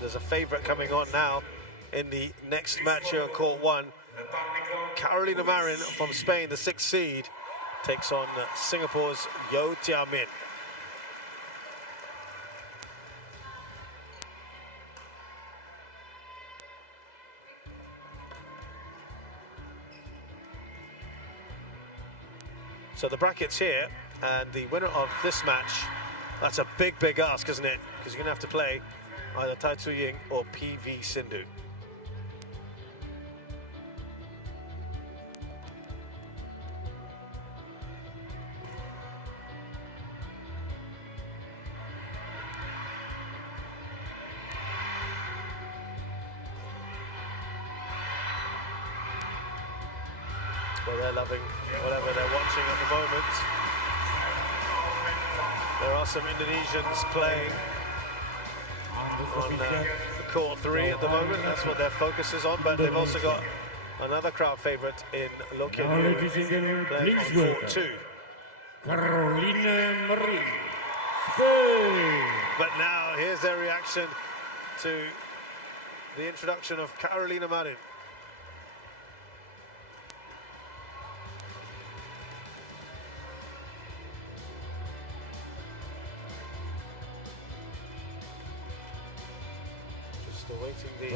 there's a favourite coming on now in the next match here on Court 1. Carolina Marin from Spain, the 6th seed, takes on Singapore's Yeo Jia Min. So the brackets here, and the winner of this match, that's a big, big ask, isn't it? Because you're going to have to play either Tai Tzu Ying or PV Sindhu. Well, they're loving whatever they're watching at the moment. There are some Indonesians playing on Court 3 at the moment. That's what their focus is on, but they've also got another crowd favourite in Lokian playing on Court 2. Carolina Marin, Spain. But now here's their reaction to the introduction of Carolina Marin. Awaiting the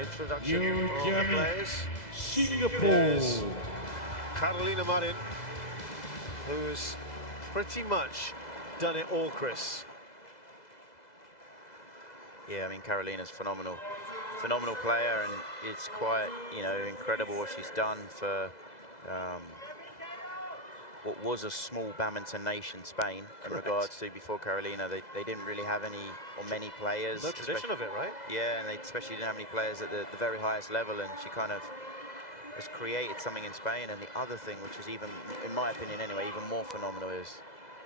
introduction Yeo of Jia the Min, players. Singapore. Yes. Carolina Marin, who's pretty much done it all, Chris. Yeah, I mean, Carolina's phenomenal player, and it's quite, you know, incredible what she's done for what was a small badminton nation, Spain. In regards to before Carolina, they didn't really have any or many players. No tradition of it, right? Yeah, and they especially didn't have any players at the very highest level, and she kind of has created something in Spain. And the other thing, which is even, in my opinion anyway, even more phenomenal, is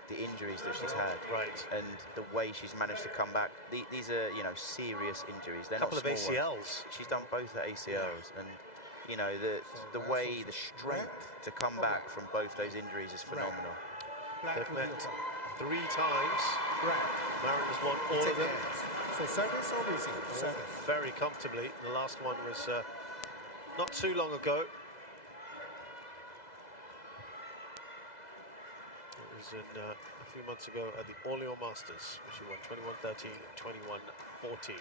the injuries that she's had. Right. And the way she's managed to come back. These are, you know, serious injuries. They're Couple not of small ACLs. ones. She's done both at ACLs, and you know, the way, the strength to come back from both those injuries is phenomenal. They've met 3 times. Marin has won all of them. So service or receive? Service. Very comfortably. The last one was not too long ago. It was in a few months ago at the Orléans Masters, which she won 21-13, 21-14.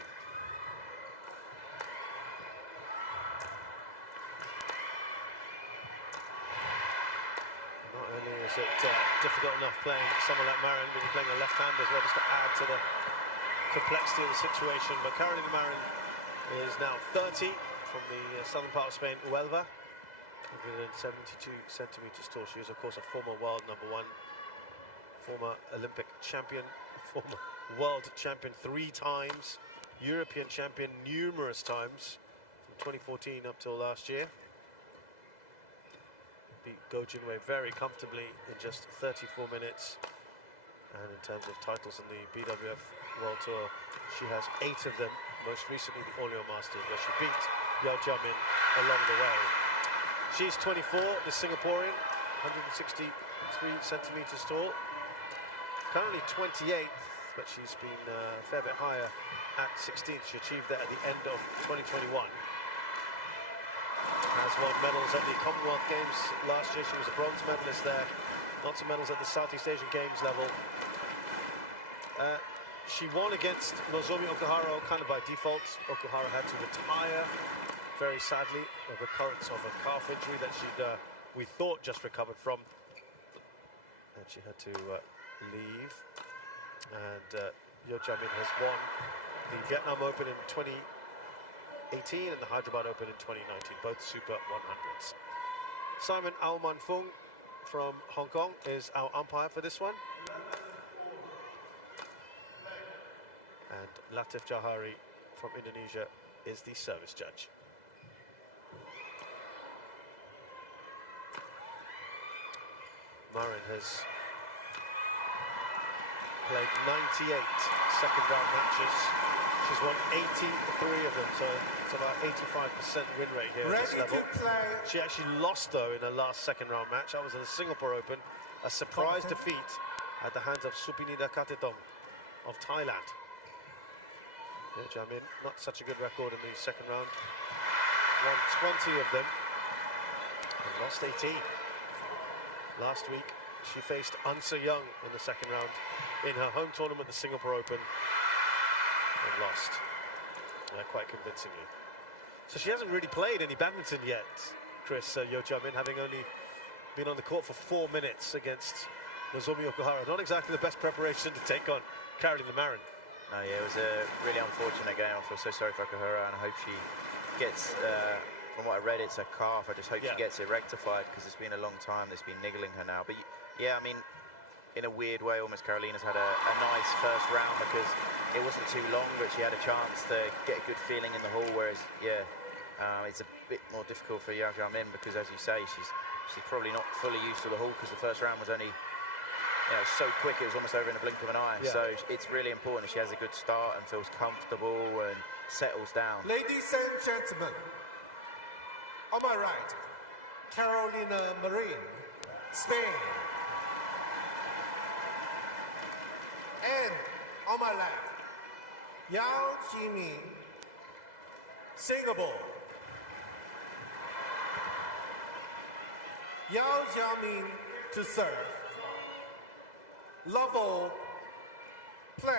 Not only is it difficult enough playing someone like Marin, but you're playing a left hand as well, just to add to the complexity of the situation. But Carolina Marin is now 30 from the southern part of Spain, Huelva, 172 centimeters tall. She is, of course, a former world #1, former Olympic champion, former world champion 3 times, European champion numerous times, from 2014 up till last year. Beat Go Jinwei very comfortably in just 34 minutes. And in terms of titles in the BWF World Tour, she has 8 of them, most recently the Orléans Masters, where she beat Yeo Jia Min along the way. She's 24, the Singaporean, 163 centimeters tall. Currently 28th, but she's been a fair bit higher at 16th. She achieved that at the end of 2021. Has won medals at the Commonwealth Games last year. She was a bronze medalist there. Lots of medals at the Southeast Asian Games level. She won against Nozomi Okuhara kind of by default. Okuhara had to retire, very sadly, a recurrence of a calf injury that she'd, we thought, just recovered from. And she had to leave. And Yeo Jia Min has won the Vietnam Open in 2018 and the Hyderabad Open in 2019, both Super 100s. Simon Auman Fung from Hong Kong is our umpire for this one. And Latif Jahari from Indonesia is the service judge. Marin has played 98 second round matches. She's won 83 of them, so it's about 85% win rate here at this level. She actually lost, though, in her last second round match. That was in the Singapore Open, a surprise defeat at the hands of Supinida Katitong of Thailand. Yeo Jia Min, not such a good record in the second round. Won 20 of them and lost 18. Last week, she faced Unsa Young in the second round in her home tournament, the Singapore Open, and lost quite convincingly. So she hasn't really played any badminton yet, Chris, Yeo Jia Min, having only been on the court for 4 minutes against Nozomi Okuhara. Not exactly the best preparation to take on Caroline Marin. No, yeah, it was a really unfortunate game. I feel so sorry for Okuhara, and I hope she gets, from what I read, it's a calf. I just hope she gets it rectified, because it's been a long time. It's been niggling her now. But yeah, I mean, in a weird way, almost Carolina's had a nice first round, because it wasn't too long, but she had a chance to get a good feeling in the hall, whereas, yeah, it's a bit more difficult for Yeo Jia Min, because, as you say, she's probably not fully used to the hall, because the first round was only, you know, so quick, it was almost over in a blink of an eye. Yeah. So it's really important she has a good start and feels comfortable and settles down. Ladies and gentlemen, on my right, Carolina Marin, Spain. And on my left, Yeo Jia Min, Singapore. Yeo Jia Min to serve. Level play.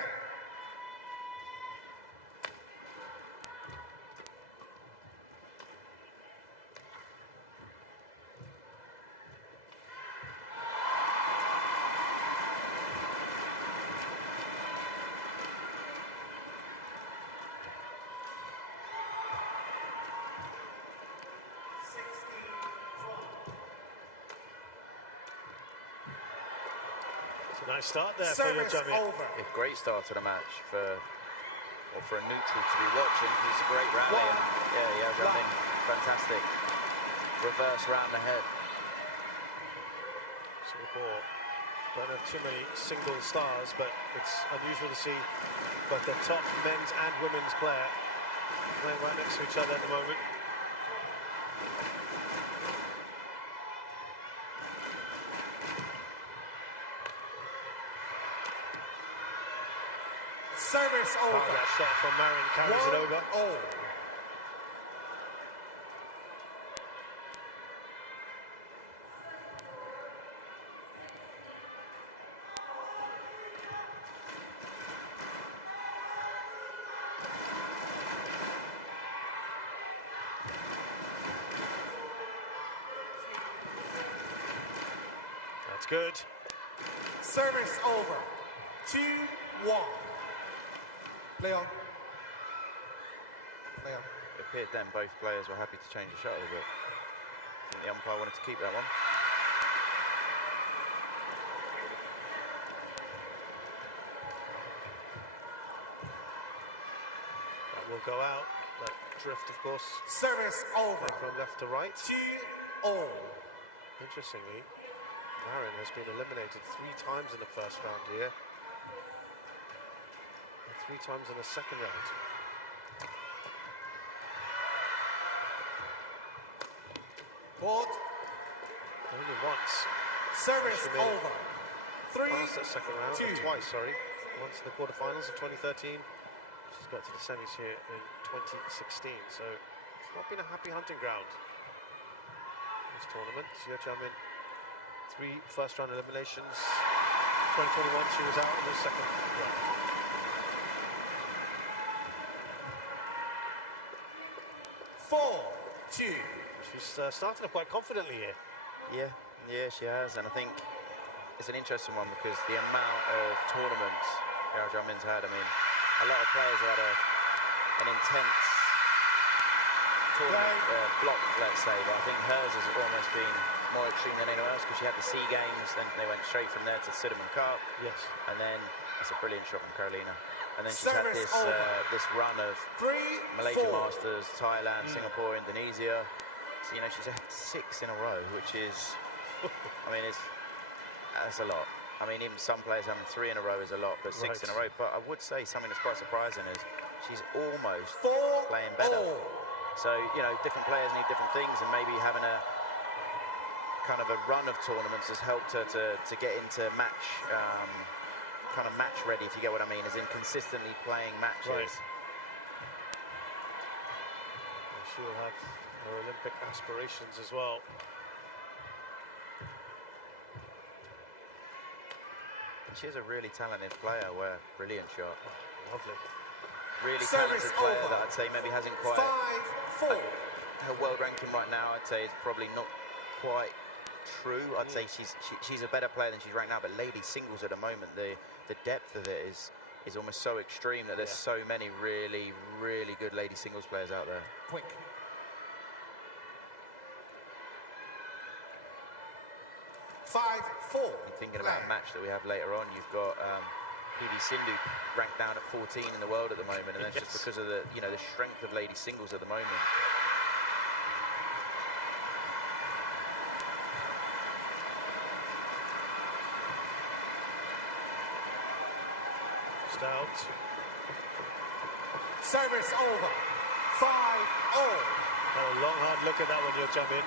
Nice start there for Yeo Jia Min. Over. A great start to the match for a neutral to be watching. It's a great rally. And, yeah, Yeo Jia Min, fantastic. Reverse round ahead. Singapore don't have too many single stars, but it's unusual to see both the top men's and women's player playing right next to each other at the moment. Service over. That shot from Marin carries it over. Oh. That's good. Service over. 2-1. Play on. Play on. It appeared then both players were happy to change the shuttle, but I think the umpire wanted to keep that one. That will go out. That drift, of course. Service over. From left to right. 2-0. Interestingly, Marin has been eliminated 3 times in the first round here. 3 times in the second round. Court. Only once. Service over. 3-2. Passed that second round. Twice, sorry. Once in the quarterfinals of 2013. She's got to the semis here in 2016. So it's not been a happy hunting ground, this tournament. Yeo Jia Min, 3 first round eliminations. 2021, she was out in the second round. 4-2. She's starting up quite confidently here. Yeah, she has, and I think it's an interesting one because the amount of tournaments Yeo Jia Min's had. I mean, a lot of players have had an intense tournament block, let's say, but I think hers has almost been more extreme than anyone else because she had the SEA Games, then they went straight from there to Sudirman Cup. Yes. And then it's a brilliant shot from Carolina. And then she's had this run of Malaysia Masters, Thailand, Singapore, Indonesia. So, you know, she's had 6 in a row, which is, I mean, that's a lot. I mean, even some players having 3 in a row is a lot, but 6 in a row. But I would say something that's quite surprising is she's almost playing better. So, you know, different players need different things, and maybe having a kind of a run of tournaments has helped her to get into match, kind of match ready, if you get what I mean, as in consistently playing matches. She will have her Olympic aspirations as well. She's a really talented player. Where brilliant shot. Oh, lovely. Really Service talented player over. that I'd say maybe hasn't quite. 5-4. Her world ranking right now, I'd say, is probably not quite true. I'd say she's a better player than she's ranked now. But ladies singles at the moment, the depth of it is almost so extreme that there's so many really good lady singles players out there. Quick. And thinking about a match that we have later on, you've got PV Sindhu ranked down at 14 in the world at the moment, and that's just because of the the strength of lady singles at the moment. Stout. Service over. 5-0. Had a long hard look at that one, Yeo Jia Min.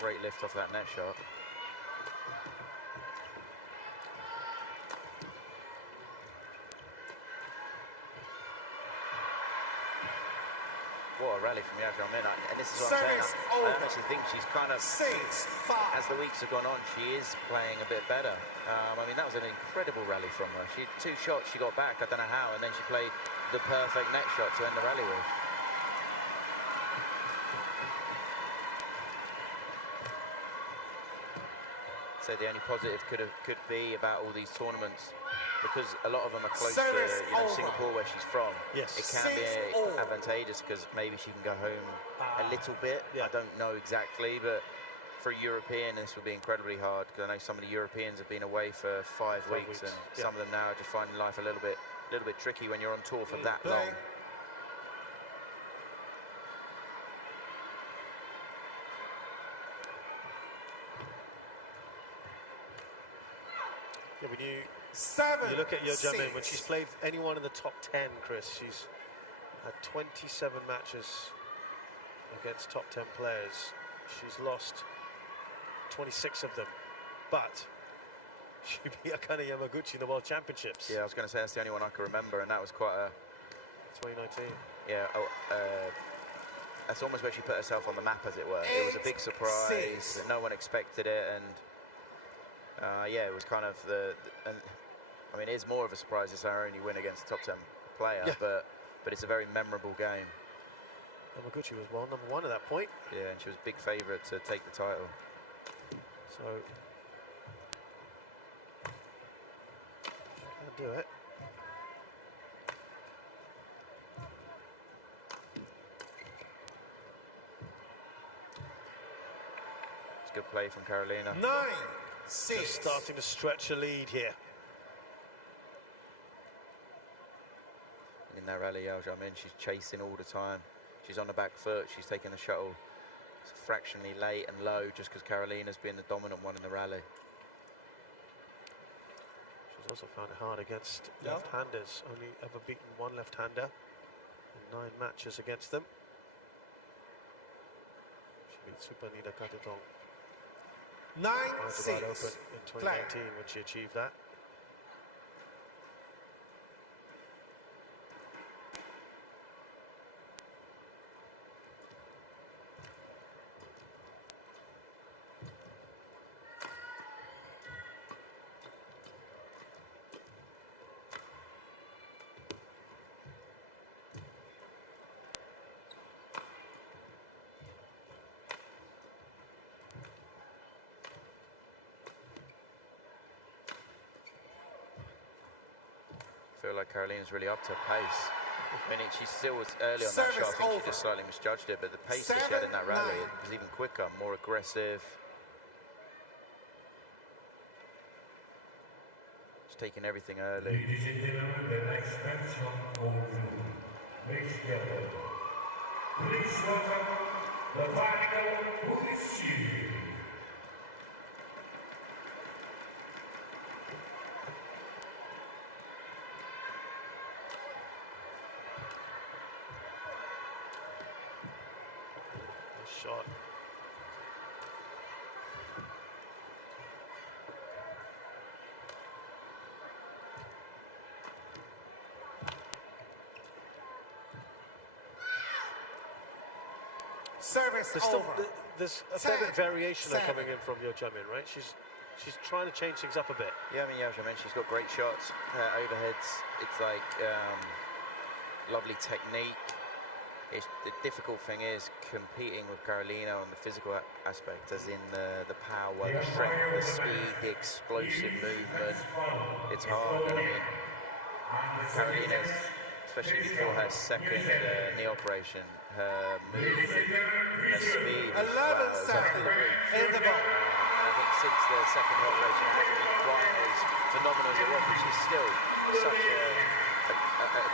Great lift off that net shot. What a rally from Yeo Jia Min. And this is what I'm saying. I honestly think she's kind of, 6-5. as the weeks have gone on, she is playing a bit better. I mean, that was an incredible rally from her. She 2 shots she got back, I don't know how, and then she played the perfect net shot to end the rally with. So the only positive could be about all these tournaments, because a lot of them are close to Singapore, where she's from. Yes. It can be advantageous because maybe she can go home a little bit. I don't know exactly, but for a European, this would be incredibly hard, because I know some of the Europeans have been away for 5 weeks, and some of them now are just finding life a little bit tricky when you're on tour for that long. Yeah, when you look at Yeo Jia Min, when she's played anyone in the top 10, Chris, she's had 27 matches against top 10 players. She's lost 26 of them, but she beat Akane Yamaguchi in the World Championships. Yeah, I was going to say that's the only one I can remember, and that was quite a... 2019. Yeah, that's almost where she put herself on the map, as it were. It was a big surprise, that no one expected it, and yeah, it was kind of and I mean, it is more of a surprise it's our only win against a top 10 player, but it's a very memorable game. Yamaguchi was number one at that point. Yeah, and she was a big favourite to take the title. So she can do it. It's good play from Carolina. 9-6. Just starting to stretch a lead here. In that rally, Yeo Jia Min, she's chasing all the time. She's on the back foot. She's taking the shuttle fractionally late and low, just because Carolina's been the dominant one in the rally. She's also found it hard against left-handers. Only ever beaten one left-hander in 9 matches against them. She beat Supanida Katitong 9-6. Open in 2019 when she achieved that. I feel like Carolina's really upped her pace. I mean, she still was early on that shot. I think she just slightly misjudged it, but the pace that she had in that rally was even quicker, more aggressive. Just taking everything early. Ladies and gentlemen, the next match on over. Ladies and gentlemen, please welcome the final position. shot. Service over. There's a fair bit of variation coming in from Yeo Jia Min, right? She's trying to change things up a bit. Yeah, I mean, Yeo Jia Min, she's got great shots, overheads. It's like lovely technique. The difficult thing is competing with Carolina on the physical aspect, as in the power, the strength, the speed, the explosive movement. It's hard, and I mean, Carolina's, especially before her second knee operation, her movement, her speed, 11-7 in the ball. and I think since the second knee operation, it hasn't been quite as phenomenal as it was, but she's still such a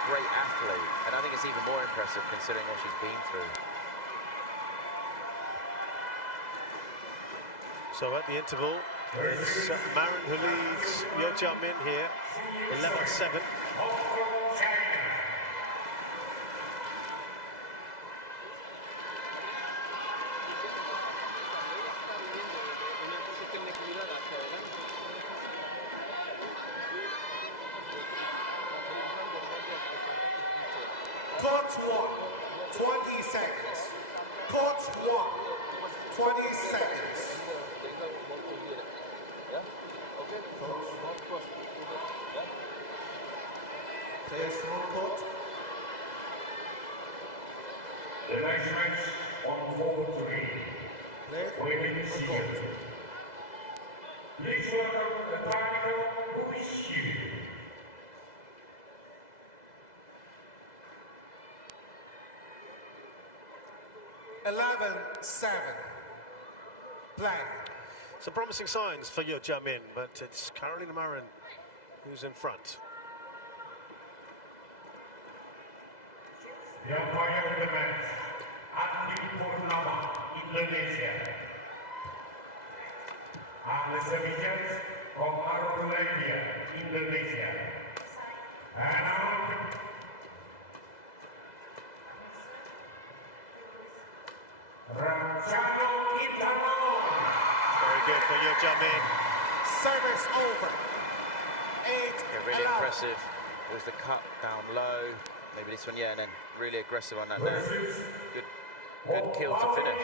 great athlete, and I think it's even more impressive considering what she's been through. So at the interval, it's Marin who leads Yeo Jia Min here, 11-7. Court 1, 20 seconds. Court 1, 20 seconds. Players from court. The next match on court 3. Players Women's from court. single. Please welcome the final Bushi. Blank. Some promising signs for Yeo Jia Min, but it's Carolina Marin who's in front. The umpire of the match, Purnama, Indonesia. And the semi-judge from Marin, Indonesia. And Very good for Yeo Jia Min. Service over. 8. Yeah, really impressive. It was the cut down low. Maybe this one, yeah, and then really aggressive on that there. Good kill to finish.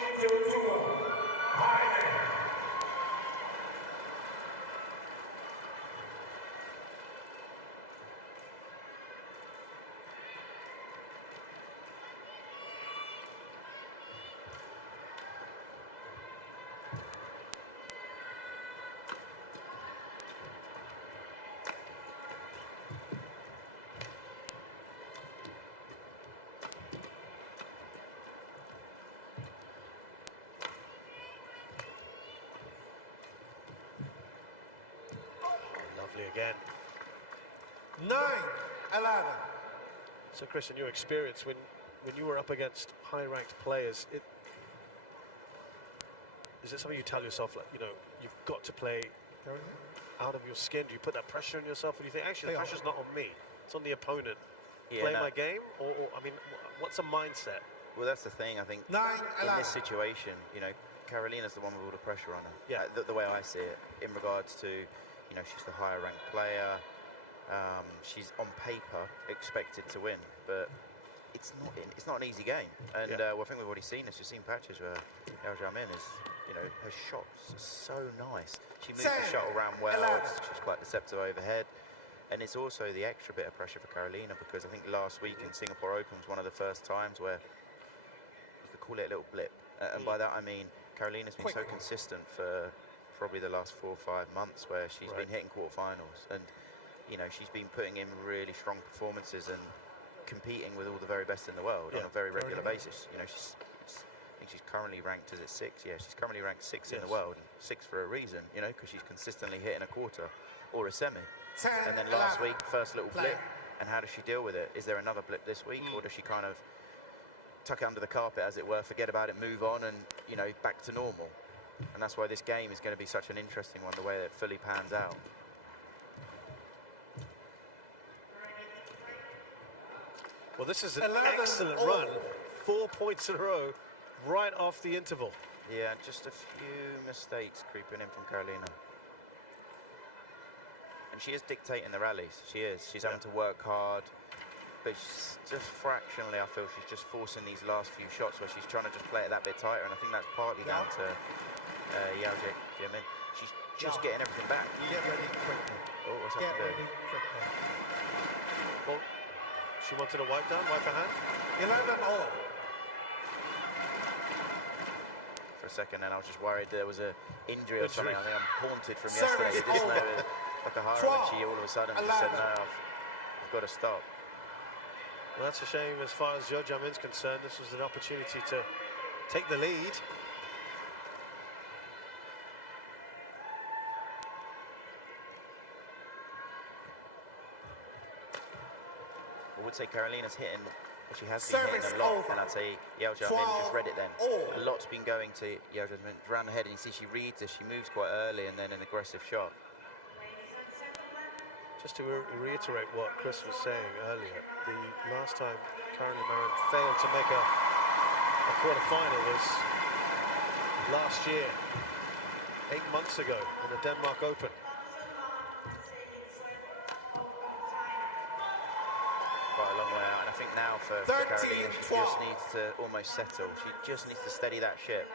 Lovely again. 9-11. So, Chris, in your experience, when you were up against high-ranked players, is it something you tell yourself, like, you know, you've got to play out of your skin? Do you put that pressure on yourself, or do you think, actually, the pressure's not on me, it's on the opponent? Yeah, play my game, or I mean, what's a mindset? Well, that's the thing. I think 9-11. in this situation, you know, Carolina's the one with all the pressure on her. Yeah. The way I see it, in regards to, you know, she's the higher ranked player. She's on paper expected to win, but it's not an easy game. And well, I think we've already seen this. We've seen patches where Yeo Jia Min is, you know, her shots are so nice. She moves the shot around well. She's quite deceptive overhead. And it's also the extra bit of pressure for Carolina, because I think last week in Singapore Open was one of the first times where you could call it a little blip. And by that I mean Carolina's been so consistent for probably the last 4 or 5 months, where she's been hitting quarterfinals, and you know, she's been putting in really strong performances and competing with all the very best in the world on a very regular basis. You know, I think she's currently ranked, is it 6? Yeah, she's currently ranked 6 in the world, and 6 for a reason, you know, because she's consistently hitting a quarter or a semi. And then last week, first little blip, and how does she deal with it? Is there another blip this week, or does she kind of tuck it under the carpet, as it were, forget about it, move on, and, you know, back to normal? And that's why this game is going to be such an interesting one, the way it fully pans out. Well, this is an excellent run. 4 points in a row. right off the interval. Yeah, just a few mistakes creeping in from Carolina. And she is dictating the rallies. She is. She's having to work hard. But she's just fractionally, I feel she's just forcing these last few shots where she's trying to just play it that bit tighter. And I think that's partly down to Yeo Jia Min. She's just getting everything back. Get ready quickly. Oh, what's Get happened ready quickly. Well, she wanted a wipe down, wipe her hand. 11-all. For a second, and I was just worried there was an injury or Injury. something. I think I'm haunted from Service yesterday. You just over. know, Okahara, when she all of a sudden just said, 11. no, I've got to stop. Well, that's a shame as far as Yeo Jia Min's concerned. This was an opportunity to take the lead. I would say Carolina's hitting, but she has been Service hitting a lot, over. and I'd say Yeo Jia Min just read it then. 12-all. A lot's been going to Yeo Jia Min around the head, and you see she reads this, she moves quite early, and then an aggressive shot. Just to reiterate what Chris was saying earlier, the last time Caroline Marin failed to make a quarter-final was last year, 8 months ago, in the Denmark Open. Quite a long way out, and I think now for 13, Carolina, she 12. just needs to almost settle. She just needs to steady that ship.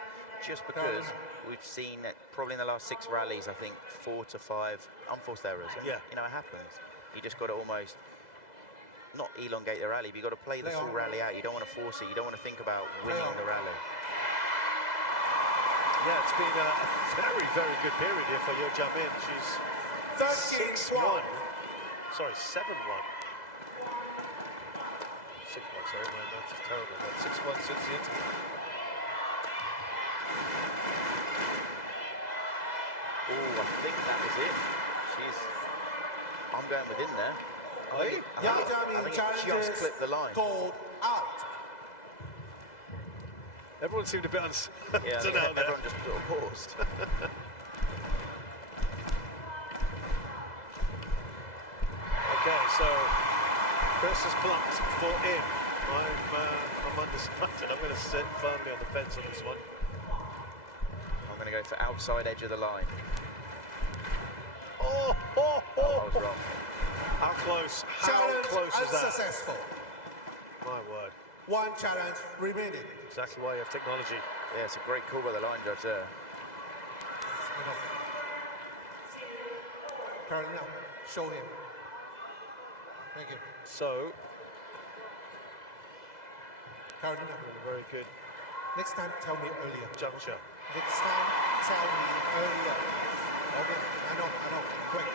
Just because we've seen it probably in the last 6 rallies, I think 4 to 5 unforced errors. And, Yeah. you know, it happens. You just got to almost not elongate the rally, but you got to play the full rally out. You don't want to force it. You don't want to think about winning the rally. Yeah, it's been a very, very good period here for Yeo Jia Min. She's 13-12. 7-1. 6-1, sorry, my math is terrible. But 6-1 since the interval. Oh, I think that was it. I'm going within there. Hey? Yeo I Jia Min think it just challenges clipped the line. gold out. Everyone seemed a bit uncertain Yeah, I think out there. everyone just sort of paused. Okay, so Chris has plumped for in. I'm undecided. I'm going to sit firmly on the fence on this one. I'm going to go for outside edge of the line. Oh, I was wrong. How close? How Challenge close is that? unsuccessful. My word. 1 challenge remaining. Exactly why you have technology. Yeah, it's a great call by the line judge there. Carolina, show him. Thank you. So, Carolina, very good next time tell me earlier. juncture. Next time tell me earlier. Okay, I know. Quick.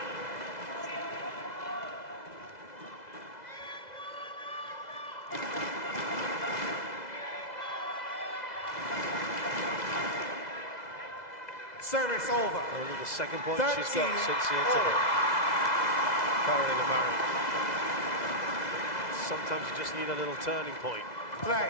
Service over. Only the second point she's got 13-4. since the interval. Caroline Marin. Sometimes you just need a little turning point. Play.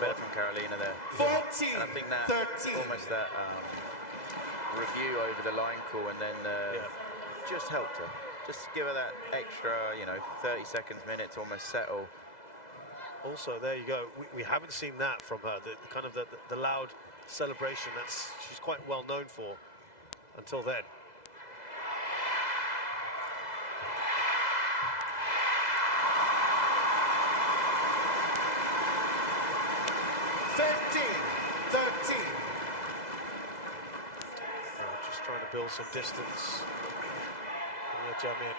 Better from Carolina there. 14, And I think that 13. almost that review over the line call, and then just helped her. Just give her that extra, 30 seconds, minute to almost settle. Also, there you go. We haven't seen that from her. The kind of the loud celebration that's she's quite well known for until then. Just trying to build some distance. Yeo Jia Min.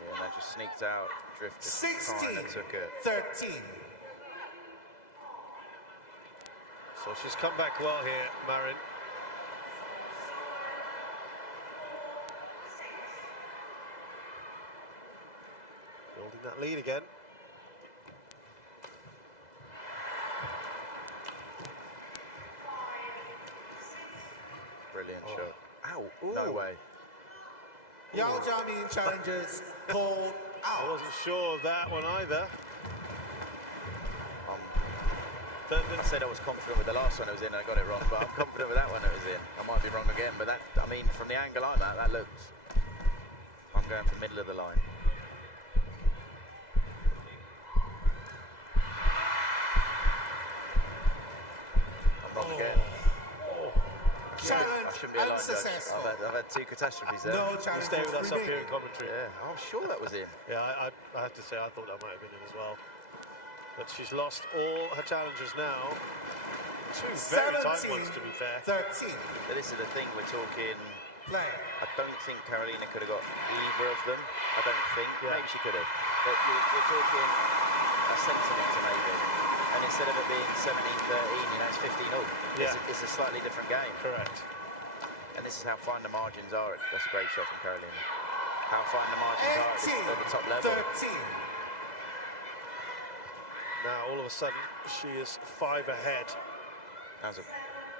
Yeah, and that just sneaked out, drifted, 16, and took it. 13. So she's come back well here, Marin. Building that lead again. Brilliant shot. Ow, Ooh. no way. Yeo Jia Min challenges called I out. wasn't sure of that one either. I said I was confident with the last one it was in and I got it wrong, but I'm confident with that one it was in. I might be wrong again, but that, I mean, from the angle I'm at, that looks... I'm going for middle of the line. I'm wrong again. Challenge I shouldn't be a line judge. unsuccessful. I've had 2 catastrophes there. No You challenge. stay with us up here in commentary. Yeah, I'm sure that was in. Yeah, I have to say, I thought that might have been in as well. But she's lost all her challenges now. 2 very tight ones, to be fair. 13. But this is the thing, we're talking... Play. I don't think Carolina could have got either of them. I don't think. Yeah. Maybe she could have. But we're talking a centimetre maybe. And instead of it being 17-13, you know, it's 15-all. Yeah. It's a slightly different game. Correct. And this is how fine the margins are. That's a great shot from Carolina. How fine the margins are at the top level. 13. Now, all of a sudden, she is 5 ahead. That was a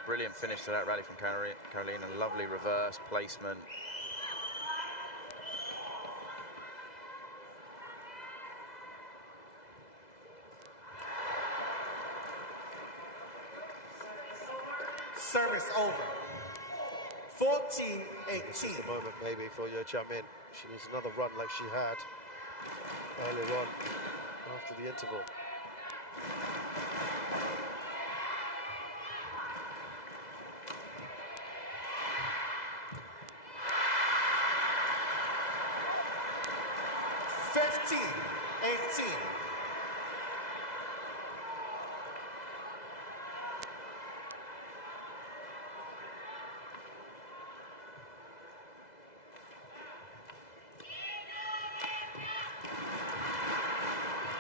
brilliant finish to that rally from Carolina. Lovely reverse placement. Service over. 14-18. The moment, maybe, for Yeo Jia Min. She needs another run like she had earlier on after the interval.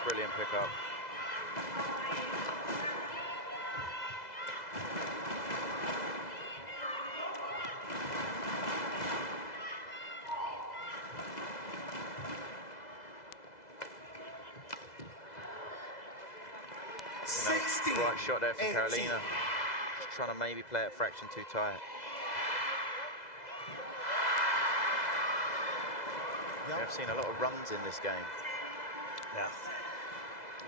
Brilliant pickup. Right shot there from Carolina. Just trying to maybe play it fraction too tight. Yep. I've seen a lot of runs in this game. Yeah.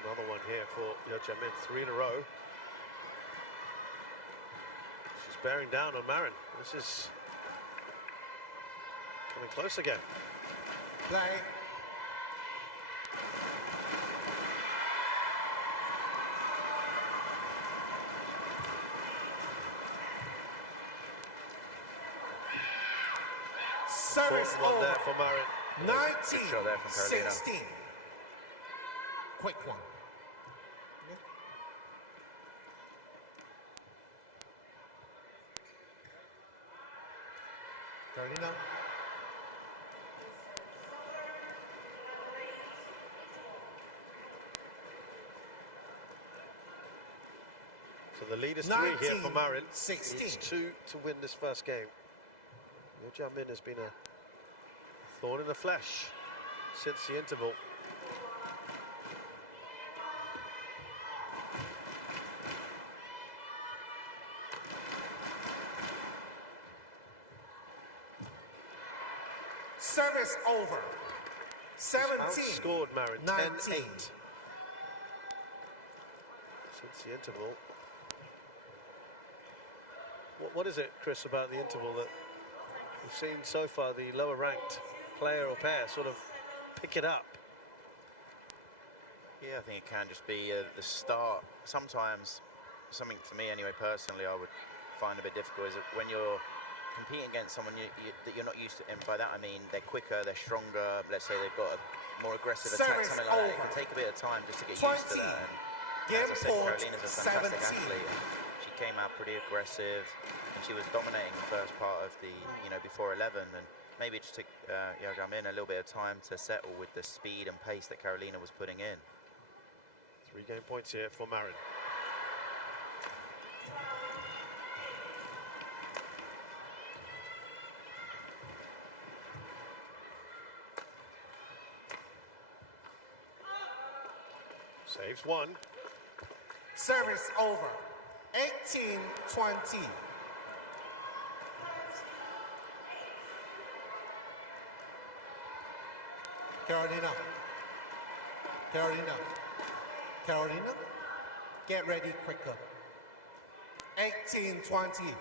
Another one here for Yeo Jia Min, 3 in a row. She's bearing down on Marin. This is coming close again. Play. Service One over. there for Marin. 19. Good shot there from Carolina. 16. Quick one. Carolina. So the lead is 3 here for Marin. 16. Needs 2 to win this first game. Yeo Jia Min has been a thorn in the flesh since the interval. Service over. 17. Outscored Marin 19. 10-8 since the interval. What is it, Chris, about the interval that we've seen so far the lower ranked player or pair sort of pick it up? Yeah, I think it can just be the start. Sometimes, something for me anyway, personally, I would find a bit difficult is that when you're competing against someone that you're not used to, and by that I mean they're quicker, they're stronger, let's say they've got a more aggressive attack, something like that. It can take a bit of time just to get used to that. And as I said, Carolina's a fantastic athlete. She came out pretty aggressive, and she was dominating the first part of the, before 11, and maybe it just took Yeo Jia Min a little bit of time to settle with the speed and pace that Carolina was putting in. 3 game points here for Marin. Saves 1. Service over. 18-20. Carolina. Carolina. Carolina. Get ready quicker. 18-20.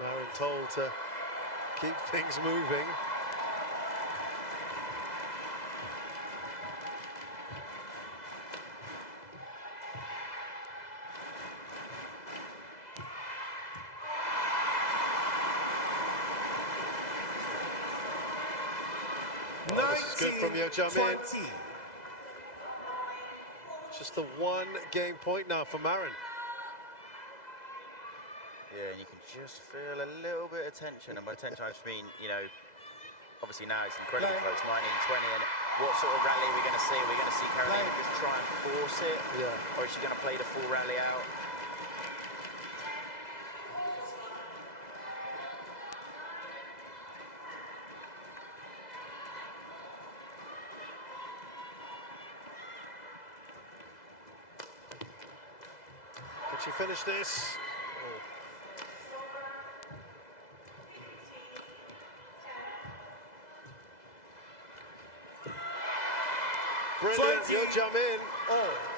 Marin told to keep things moving. This is good from Yeo Jia Min. Just the 1 game point now for Marin. Yeah, and you can just feel a little bit of tension, and by tension I just mean, you know, obviously now it's incredibly close, 19-20, and what sort of rally are we going to see? Are we going to see Carolina just try and force it? Yeah. Or is she going to play the full rally out? Can she finish this? Brilliant. Yeo Jia Min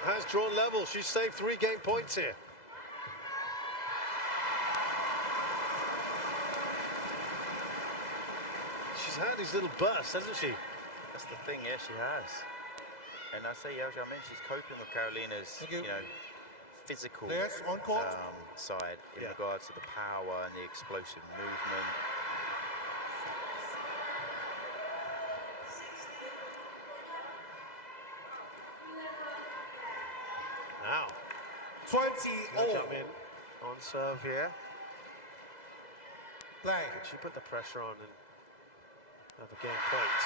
has drawn level. She's saved 3 game points here. She's had these little bursts, hasn't she? That's the thing, yeah, she has. And I say Yeo Jia Min, she's coping with Carolina's, you know, physical side in regards to the power and the explosive movement. Now, 20-all. Jump in on serve here. Play. Can she put the pressure on and have a game point?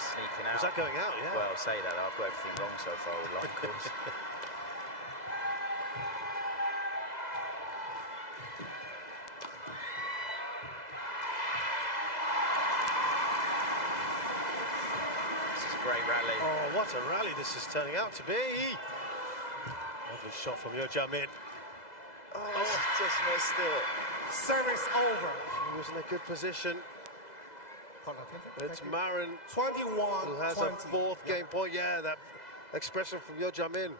Sneaking out. Was that going out? Yeah. Well, I'll say that. I've got everything wrong so far with line calls. This is a great rally. Oh, what a rally this is turning out to be. Lovely shot from Yeo Jia Min. Oh, just missed it. Service over. She was in a good position. It's Marin 21-20. who has a 4th game point. Yeah, that expression from Yeo Jia Min.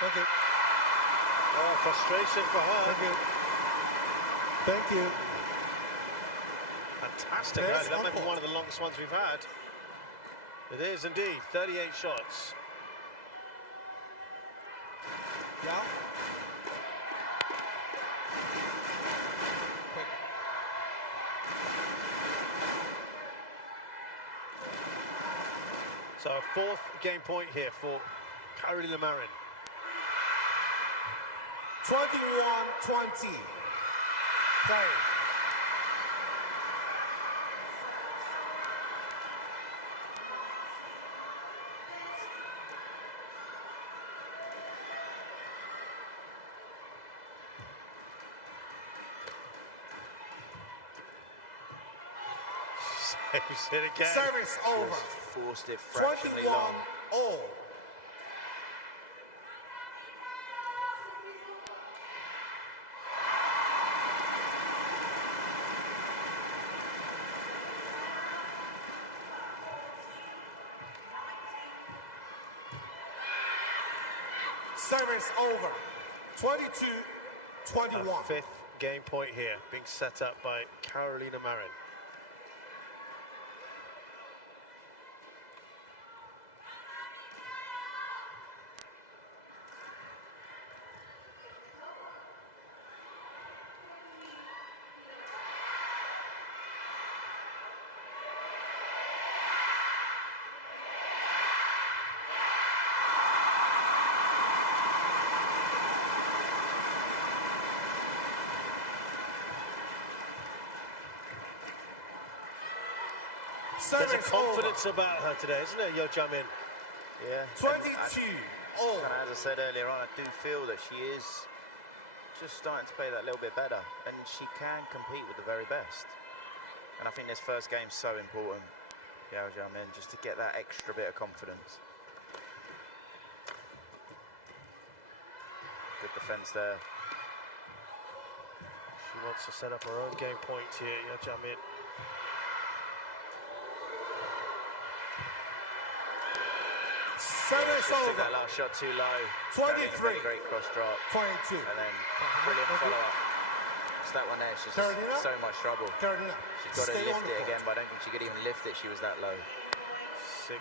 Thank you. Oh, frustration for her. Thank you. Fantastic rally. That might be one of the longest ones we've had. It is indeed. 38 shots. Yeah. Quick. So a 4th game point here for Carolina Marin. 21-20. Play. Saves it again. Service over. Just forced it fractionally long. 21-all. Service over. 22-21. A 5th game point here being set up by Carolina Marin. Service There's a confidence about her today, isn't there, Yeo Jia Min? Yeah. 22. all. And as I said earlier on, I do feel that she is just starting to play that little bit better, and she can compete with the very best. And I think this first game's so important, Yeo Jia Min, just to get that extra bit of confidence. Good defence there. She wants to set up her own game point here, Yeo Jia Min. Service Just took over. that last shot too low. 23. Great cross drop. 22. And then brilliant follow-up. Just that one there, she's Carolina? so much trouble. Carolina, She's got to stay on lift the it court. again, but I don't think she could even lift it. She was that low. 6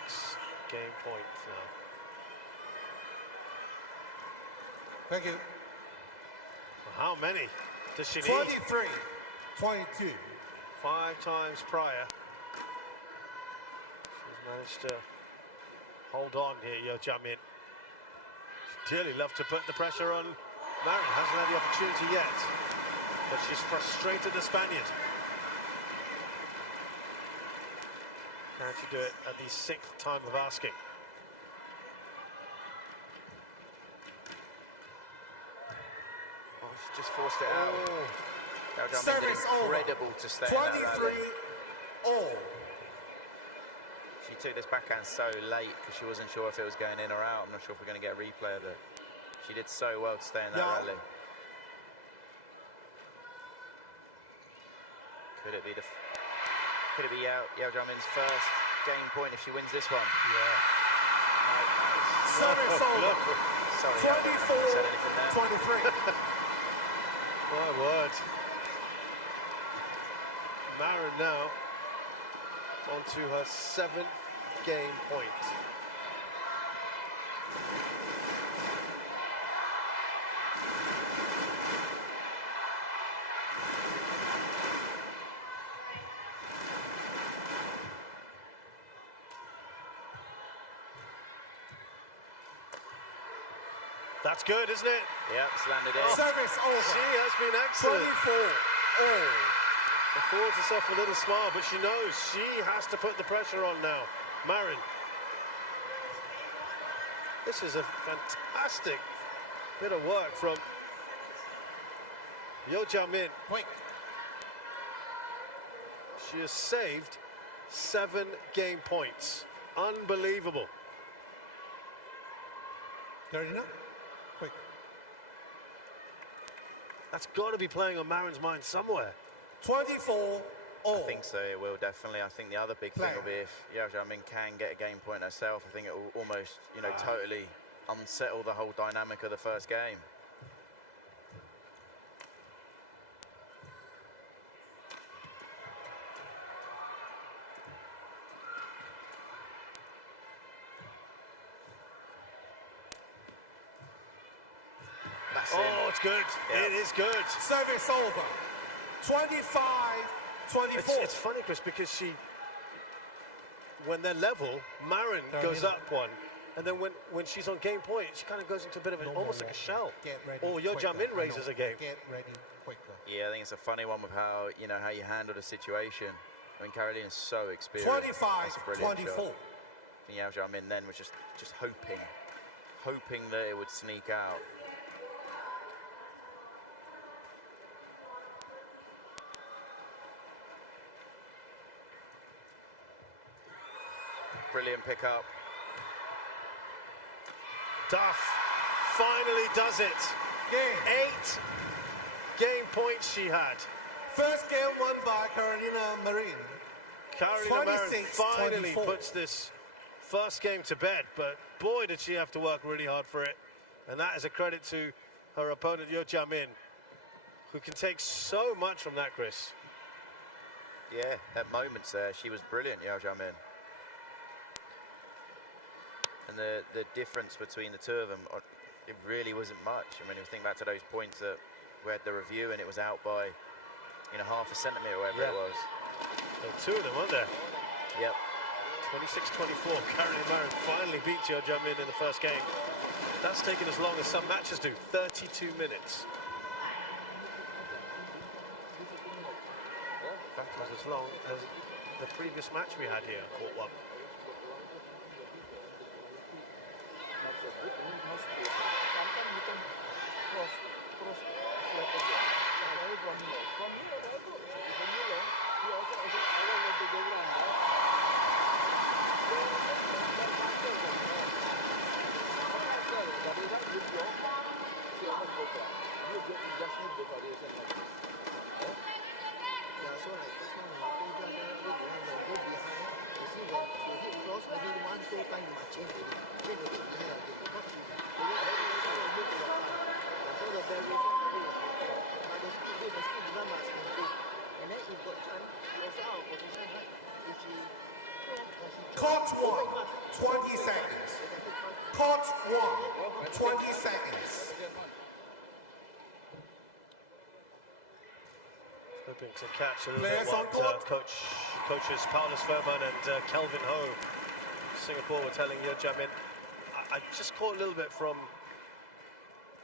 game points now. Thank you. How many does she need? 23. 22. 5 times prior. She's managed to hold on here, Yeo Jia Min. She'd dearly love to put the pressure on Marin. Hasn't had the opportunity yet, but she's frustrated the Spaniard. Can she do it at the 6th time of asking? Oh, she just forced it out. Yeo Jia Min Service did over. incredible to stay in that 23. rally. All. She took this backhand so late because she wasn't sure if it was going in or out. I'm not sure if we're going to get a replay of it. She did so well to stay in that rally. Could it be Yeo Jia Min's first game point if she wins this one? Yeah. Service over. Sorry, Yeo Jia Min, 24. you said anything there? 23. My word. Marin now onto her 7th game point. That's good, isn't it? Yeah, it's landed in. Service over. She has been excellent. 24. All. Affords herself a little smile, but she knows she has to put the pressure on now. Marin. This is a fantastic bit of work from Yeo Jia Min. Quick. She has saved 7 game points. Unbelievable. Carolina. Quick. That's got to be playing on Marin's mind somewhere. 24. All. I think so, it will, definitely. I think the other big thing will be if Yeo Jia Min can get a game point herself. I think it will almost, you know, totally unsettle the whole dynamic of the first game. That's Oh, it's good. Yeah. It is good. Service over. 25. 24. It's funny, Chris, because when they're level, Marin goes up one, and then when she's on game point, she kind of goes into a bit of almost like a shell. Get ready. Or Yeo Jia Min raises a game. Get ready quicker. Yeah, I think it's a funny one with how you handle the situation. I mean, Carolina's so experienced. 25. That's a brilliant 24. shot. I think Yeo Jia Min then was just hoping that it would sneak out. Brilliant pickup. Duff finally does it. Game. 8 game points she had. First game won by Carolina Marin. Carolina Marin 26, finally 24. puts this first game to bed, but boy, did she have to work really hard for it. And that is a credit to her opponent, Yeo Jia Min, who can take so much from that, Chris. Yeah, at moments there, she was brilliant, Yeo Jia Min. And the difference between the two of them, it really wasn't much. I mean, if you think back to those points that we had the review and it was out by, half a centimetre, whatever it was. There were 2 of them, weren't there? Yep. 26-24, Carolina Marin finally beat Yeo Jia Min in the first game. That's taken as long as some matches do, 32 minutes. In fact, it was as long as the previous match we had here, Court 1. house play. Sometimes you can cross flat again. Away from here. From here, also. From here, he also away from the ground. But he doesn't give you 7 boca. You just need the variation like this. Yeah, so like this one, go behind. You see, when you hit cross, maybe 1-2 times you might change it. Change it behind again. Because you look to the front. So the variation very important. But the speed design must improve. And then if got chance, you also have a position that if she Court 1, 20 seconds. Court 1, 20 seconds. Hoping to catch a little Players bit on what court. coaches Paulus Furman and Kelvin Ho, Singapore, were telling Yeo Jia Min. I just caught a little bit from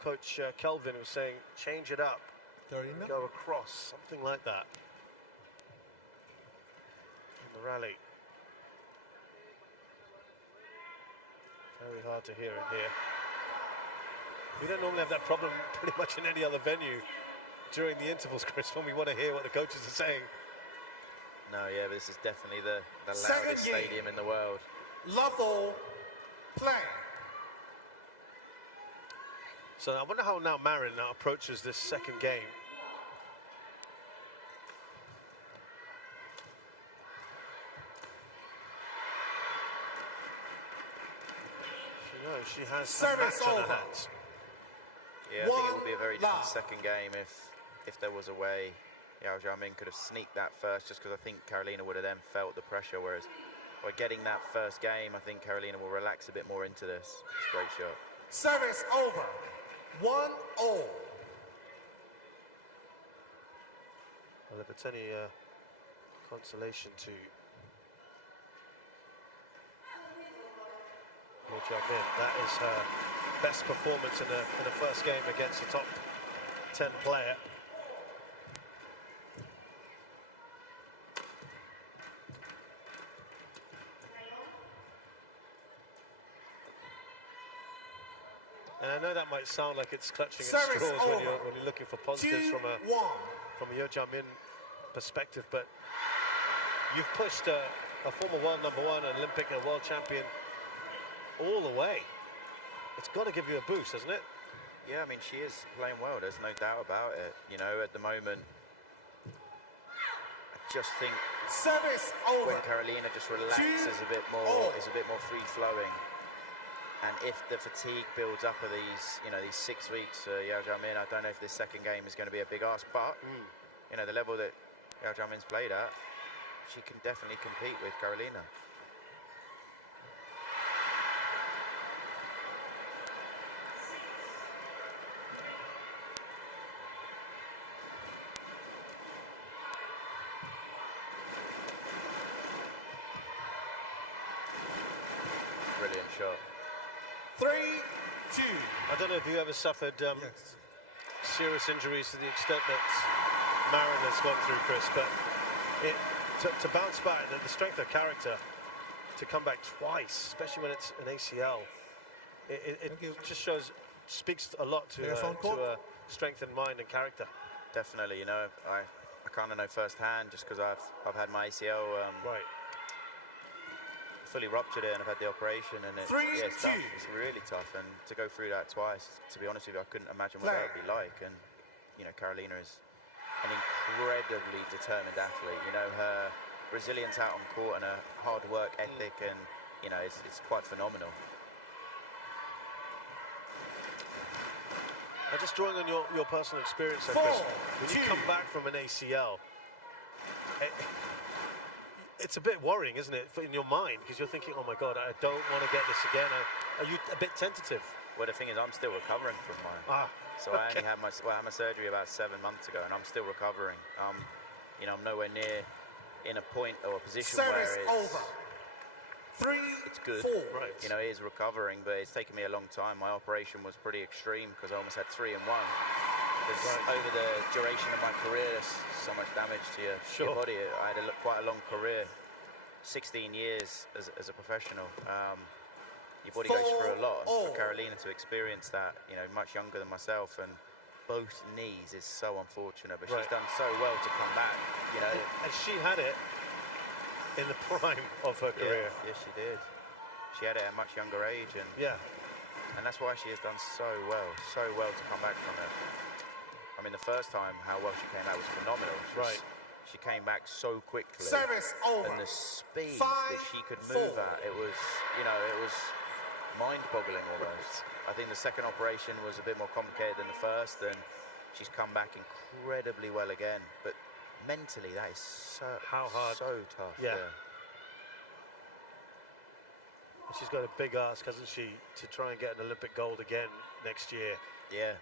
Coach Kelvin, who was saying, change it up, go across, something like that in the rally. Very hard to hear in here. We don't normally have that problem pretty much in any other venue during the intervals, Chris, when we want to hear what the coaches are saying. No, yeah, but this is definitely the Second loudest game. stadium in the world. Level play. So I wonder how now Marin now approaches this second game. She knows she has a Service match on her over. hands. Yeah, I think it would be a very different love. second game if there was a way Yeo Jia Min could have sneaked that first, just because I think Carolina would have then felt the pressure, whereas by getting that first game, I think Carolina will relax a bit more into this. It's a great shot. Service over. 1-0. Well, if it's any consolation to Yeo Jia Min, that is her best performance in the first game against a top 10 player. And I know that might sound like it's clutching at Service straws when you're over. looking for positives from a 2-1. Yeo Jia Min perspective, but you've pushed a former world #1, an Olympic and world champion all the way. It's got to give you a boost, hasn't it? Yeah, I mean, she is playing well, there's no doubt about it. You know, at the moment, I just think Service over. when Carolina just relaxes a bit more, is a bit more free-flowing. And if the fatigue builds up of these, you know, these 6 weeks, Yeo Jia Min, I don't know if this second game is going to be a big ask, but, you know, the level that Yeo Jia Min's played at, she can definitely compete with Carolina. Brilliant shot. 3-2. I don't know if you ever suffered Yes. serious injuries to the extent that Marin has gone through, Chris, but to bounce back, the strength of character, to come back twice, especially when it's an ACL, it just speaks a lot to strength in mind and character. Definitely, you know, I kind of know firsthand just because I've had my ACL Right. fully ruptured it and I've had the operation, and it's tough. It's really tough, and to go through that twice, to be honest with you, I couldn't imagine what that would be like. And you know, Carolina is an incredibly determined athlete. You know, her resilience out on court and her hard work ethic, and you know, it's quite phenomenal. And just drawing on your personal experience, there, Chris, when you come back from an ACL, it's a bit worrying, isn't it, in your mind, because you're thinking, oh my God, I don't want to get this again. Are you a bit tentative? Well, the thing is, I'm still recovering from mine. So I only had my surgery about 7 months ago, and I'm still recovering. You know, I'm nowhere near in a point or a position where it's over. It's good. 4. Right. You know, it is recovering, but it's taken me a long time. My operation was pretty extreme because I almost had 3 in 1. Because over the duration of my career, there's so much damage to your body. I had quite a long career, 16 years as a professional. your body goes through a lot. And 4-all. for Carolina to experience that, you know, much younger than myself, and both knees is so unfortunate, but she's done so well to come back, you know. And she had it in the prime of her career. Yes, she did. She had it at a much younger age, and and that's why she has done so well to come back from it. I mean, the first time how well she came out was phenomenal. She came back so quickly. Service over. And the speed that she could move at, it was, you know, it was mind-boggling almost. I think the second operation was a bit more complicated than the first, and she's come back incredibly well again. But mentally, that is so hard, so tough. Yeah. She's got a big ask, hasn't she, to try and get an Olympic gold again next year. Yeah.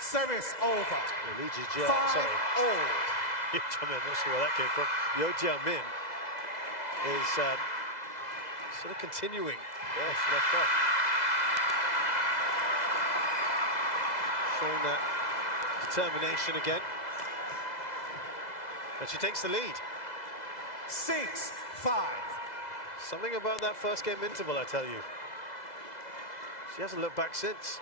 Service over. Yeo Jia, sorry. Yeo Jia Min, not sure where that came from. Yeo Jia Min is sort of continuing. Yes, left off. Showing that determination again. And she takes the lead. 6-5. Something about that first game interval, I tell you. She hasn't looked back since.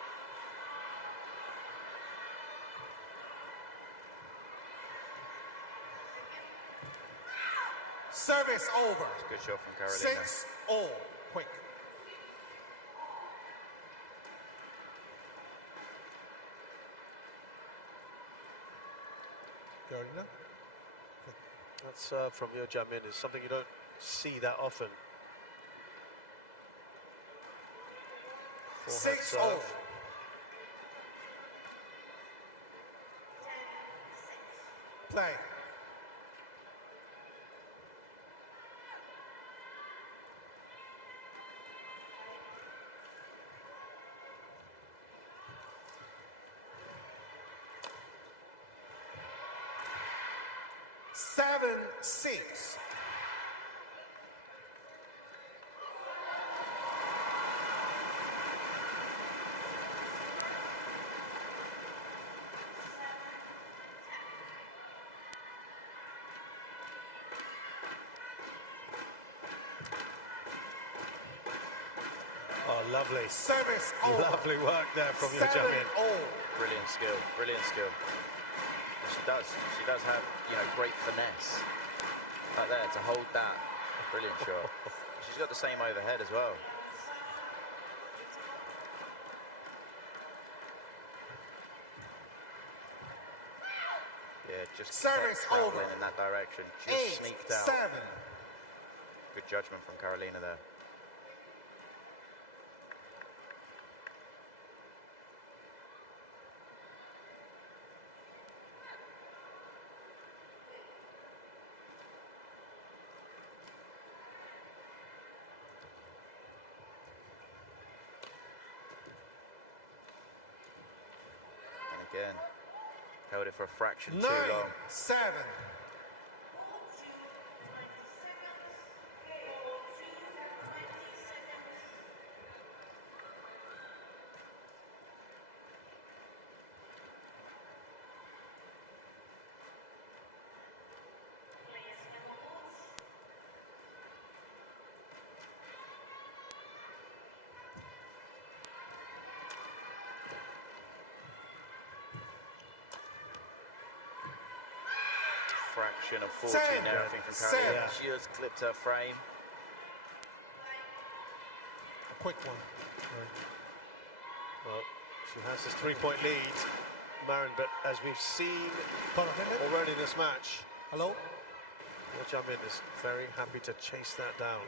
Service over. Good shot from Carolina. 6-all. Quick. Carolina. That's from Yeo Jia Min, is something you don't see that often. 6-all. Play. Seven, 6. Oh, lovely. Service over. Lovely work there from Yeo Jia Min. 7-all. Brilliant skill, brilliant skill. She does have, you know, great finesse. Right there, to hold that. Brilliant shot. She's got the same overhead as well. Yeah, just Service kept over. traveling in that direction. Just sneaked out. 8-7. Good judgment from Carolina there. Again, held it for a fraction too long. 9-7. Fraction of fortune there, I think, from Carolina. She just clipped her frame. A quick one. Well, she has this 3-point lead, Marin, but as we've seen already in this match, Hello? Yeo Jia Min is very happy to chase that down.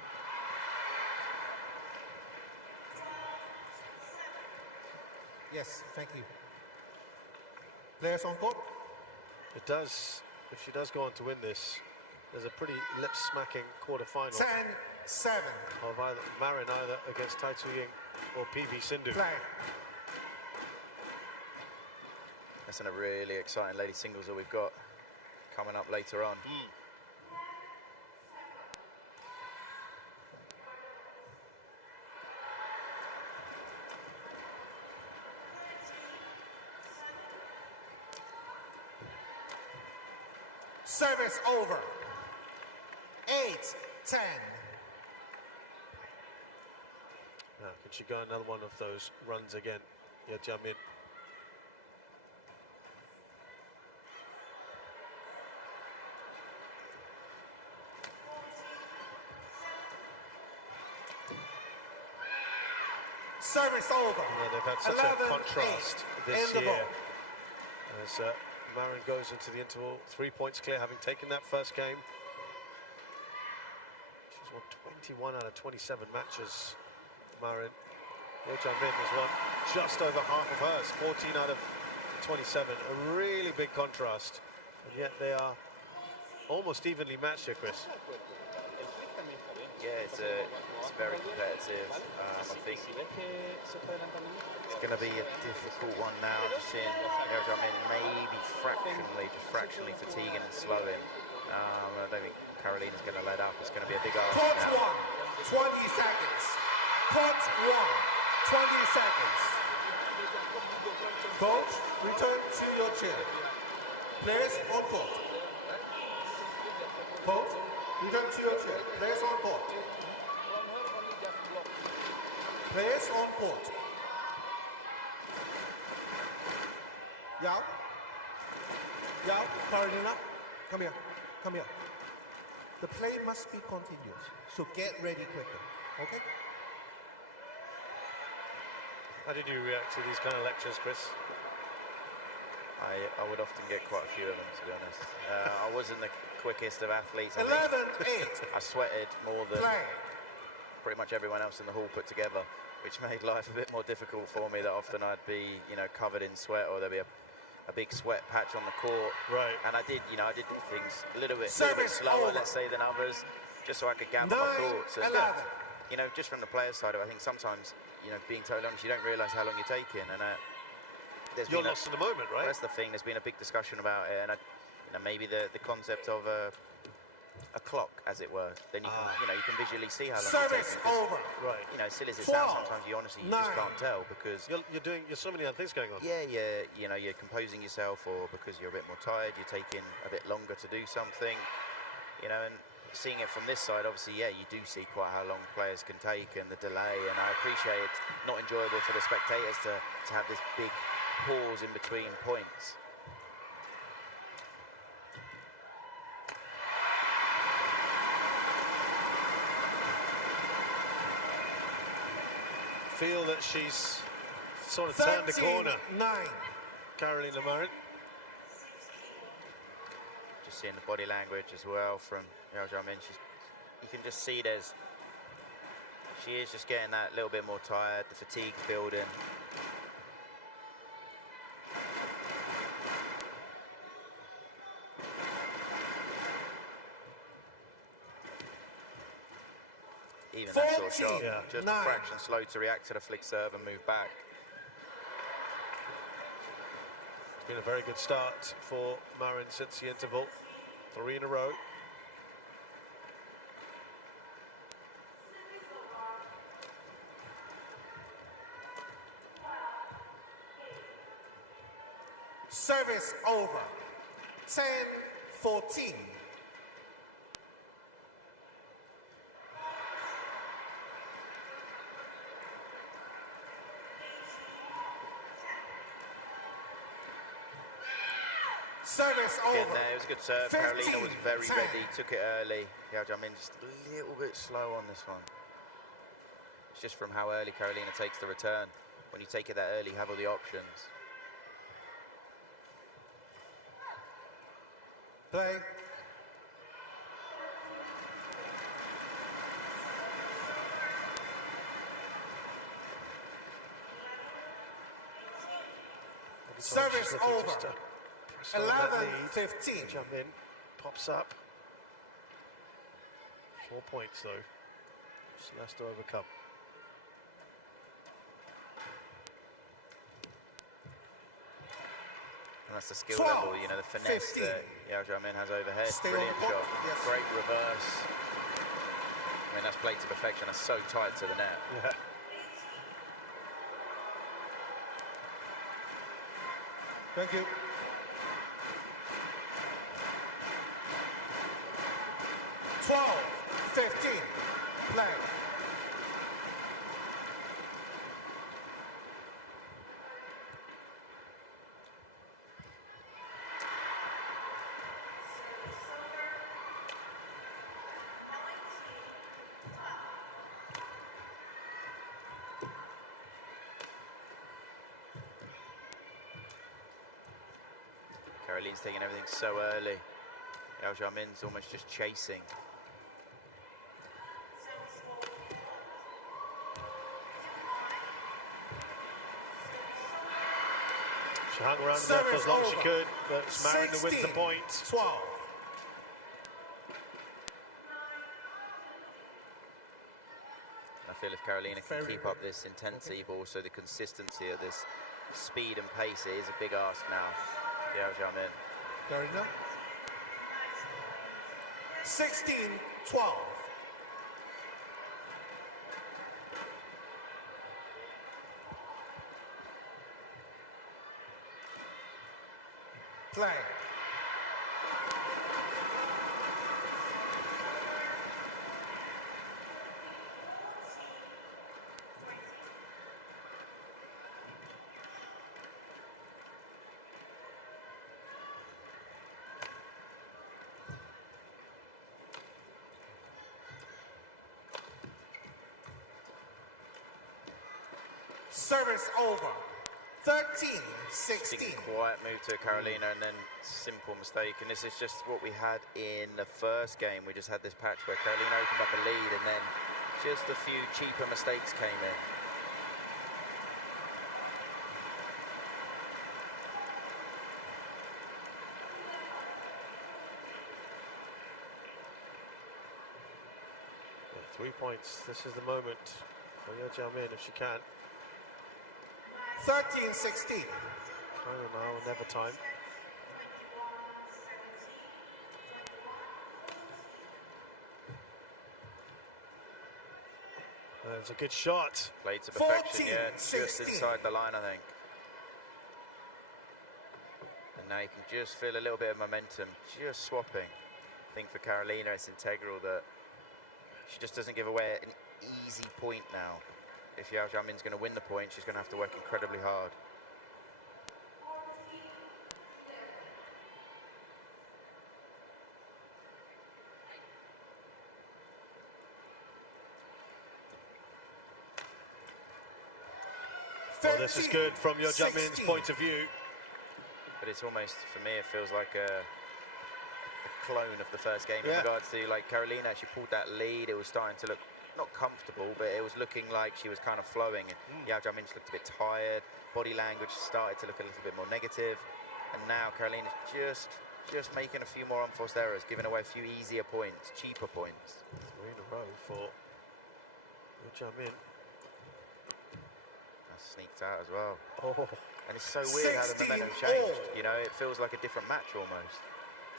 Yes, thank you. Players on court? It does, if she does go on to win this, there's a pretty lip-smacking quarter-final 10-7. of either Marin against Tai Tzu Ying or PV Sindhu. Play. That's a really exciting lady singles that we've got coming up later on. Service over. 8-10. Now, can she go another one of those runs again? Yeo Jia Min. Service over. They've had such a contrast this year. As Marin goes into the interval, 3 points clear, having taken that first game. She's won 21 out of 27 matches, Marin. Yeo Jia Min has won just over half of hers, 14 out of 27. A really big contrast, and yet they are almost evenly matched here, Chris. Yeah, it's very competitive. I think it's going to be a difficult one now. Just seeing Yeo Jia Min maybe fractionally fatiguing and slowing. I don't think Carolina's going to let up. It's going to be a big ask Court now. 1, 20 seconds. Court 1, 20 seconds. Coach, return to your chair. Players on court. Coach, return to your chair. Players on court. Players on court. Yao. Yao, Carolina, come here. Come here. The play must be continuous, so get ready quicker, okay? How did you react to these kind of lectures, Chris? I would often get quite a few of them, to be honest. I wasn't the quickest of athletes. 11-8. I sweated more than Play. pretty much everyone else in the hall put together, which made life a bit more difficult for me. That often I'd be, covered in sweat, or there'd be a big sweat patch on the court. Right. And I did do things a little bit slower, let's say, than others, just so I could gather my thoughts. And, 11. just from the players' side of it, I think sometimes, being totally honest, you don't realise how long you're taking. And You're lost in the moment, right? That's the thing. There's been a big discussion about it, and maybe the concept of a clock, as it were. Then you can you can visually see how long Service it's taking. over. Right. As silly as it sounds, sometimes you honestly just 9. can't tell because You're so many other things going on. yeah, you're composing yourself, or because you're a bit more tired, you're taking a bit longer to do something, and seeing it from this side, obviously, yeah, you do see quite how long players can take and the delay, and I appreciate it's not enjoyable for the spectators to have this big pause in between points. Feel that she's sort of turned the corner, 9. Carolina Marin. Just seeing the body language as well from Yeo Jia Min. You can just see she is just getting that little bit more tired, the fatigue's building. Even that sort of shot, just 9. a fraction slow to react to the flick serve and move back. It's been a very good start for Marin since the interval. 3 in a row. Service over. 10-14. Service Again, over. there, it was a good serve. 15, Carolina was very 10. ready, took it early. Yeo Jia Min just a little bit slow on this one. It's just from how early Carolina takes the return. When you take it that early, you have all the options. Play. Service over. 11-15. Jump in, pops up. 4 points though. Just has to overcome. And that's the skill 12, level, the finesse 15. that Yeo Jia Min has overhead. Stay Brilliant on the shot. court, yes. Great reverse. That's played to perfection. That's so tight to the net. Yeah. Thank you. 12-15. Play. Caroline's taking everything so early. Yeo Jia Min's almost just chasing. She hung around there for as long as she could, but it's Marin who wins the point. 12. I feel if Carolina can keep up this intensity, but also the consistency of this speed and pace, it is a big ask now. Yeo Jia Min. Carolina. 16-12. Play. Service over. 13-16. Quiet move to Carolina and then simple mistake. And this is just what we had in the first game. We just had this patch where Carolina opened up a lead and then just a few cheaper mistakes came in. Yeah, 3 points. This is the moment for Yeo Jia Min if she can. 13-16. Kind of now or never time. That's a good shot. Played to perfection, 14, yeah, just 16. inside the line, I think. And now you can just feel a little bit of momentum, just swapping. I think for Carolina, it's integral that she just doesn't give away an easy point now. If Yeo Jia Min's going to win the point, she's going to have to work incredibly hard. Well, this is good from Yeo Jia Min's point of view. But it's almost, for me, it feels like a clone of the first game in regards to, like, Carolina actually pulled that lead. It was starting to look not comfortable, but it was looking like she was kind of flowing. And Yeo Jia Min just looked a bit tired. Body language started to look a little bit more negative. And now Carolina's just making a few more unforced errors, giving away a few easier points, cheaper points. 3 in a row for Yeo Jia Min. That sneaked out as well. Oh, And it's so weird how the momentum changed. You know, it feels like a different match almost.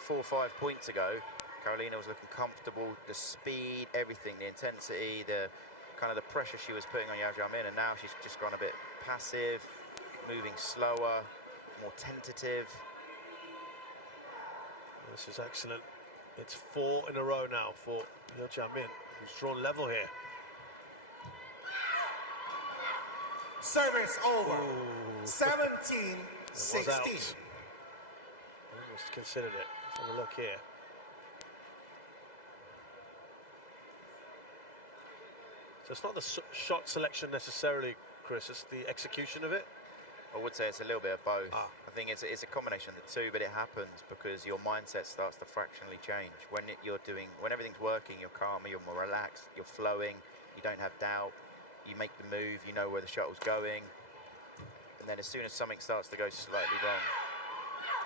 4 or 5 points ago, Carolina was looking comfortable, the speed, everything, the intensity, the kind of the pressure she was putting on Yeo Jia Min, and now she's just gone a bit passive, moving slower, more tentative. this is excellent. It's 4 in a row now for Yeo Jia Min, who's drawn level here. Service over. Ooh. 17-16. Almost considered it. Let's have a look here. So it's not the shot selection necessarily, Chris, it's the execution of it. I would say it's a little bit of both. Ah. I think it's a combination of the two, but it happens because your mindset starts to fractionally change. When when everything's working, you're calmer, you're more relaxed, you're flowing, you don't have doubt, you make the move, you know where the shuttle's going. And then as soon as something starts to go slightly wrong,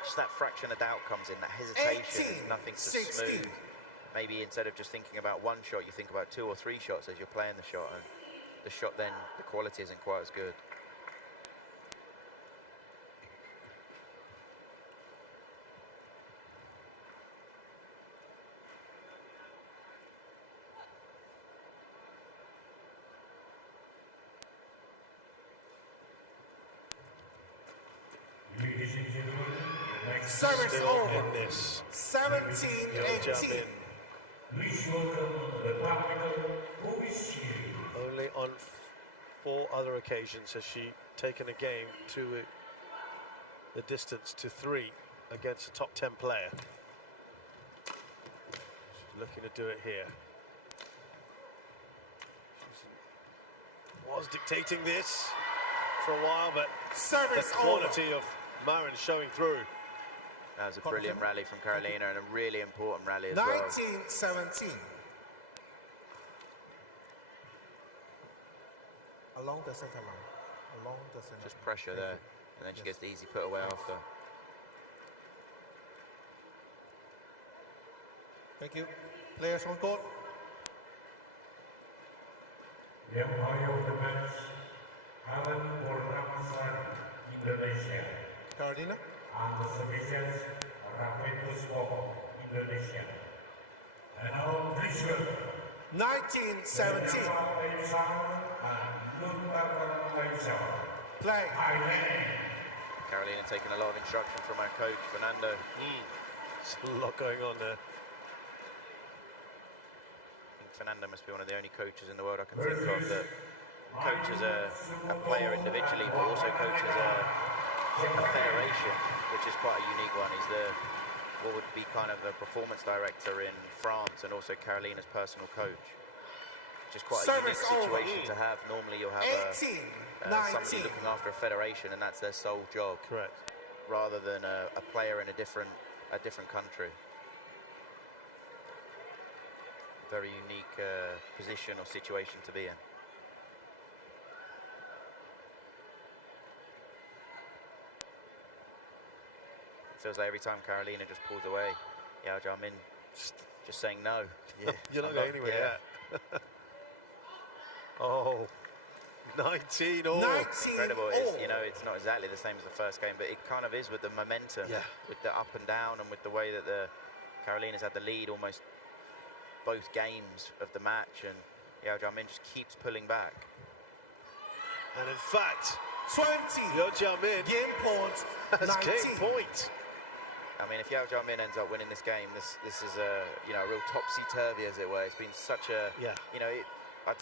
just that fraction of doubt comes in, that hesitation, nothing to 16. smooth. Maybe instead of just thinking about one shot, you think about 2 or 3 shots as you're playing the shot, and the shot then, the quality isn't quite as good. Ladies and gentlemen, the next Service Still over. in this. 17-18. Please welcome on 4 other occasions has she taken a game to the distance to 3 against a top 10 player. She's looking to do it here. She was dictating this for a while, but Service the quality of Marin showing through. That was a brilliant rally from Carolina and a really important rally as well. 19-17. Along the center line. Along the center. Just pressure there, and then she gets the easy put away after. Thank you. Players on court. The umpire of the match, Alan Bornamasan, Indonesia. Carolina. And the submissions, Rafaetus Wong, Indonesia. And now, please welcome 19-17. Play. Carolina taking a lot of instruction from our coach, Fernando. There's a lot going on there. I think Fernando must be one of the only coaches in the world I can think of that coaches a player individually, but also coaches a federation, which is quite a unique one. He's what would be kind of a performance director in France and also Carolina's personal coach. Just quite a unique situation to have. Normally you'll have somebody looking after a federation and that's their sole job. Correct. Rather than a player in a different country. Very unique position or situation to be in. It feels like every time Carolina just pulls away, Yeo Jia Min just saying no. Yeah, you're not going anywhere yet. Oh, 19 all. Incredible. It's not exactly the same as the first game, but it kind of is with the momentum, with the up and down, and with the way that the Carolina's had the lead almost both games of the match, and Yeo Jia Min just keeps pulling back. And in fact, 20. Yeo Jia Min game point. has 19. game point. I mean, if Yeo Jia Min ends up winning this game, this is a real topsy-turvy, as it were. It's been such a I'd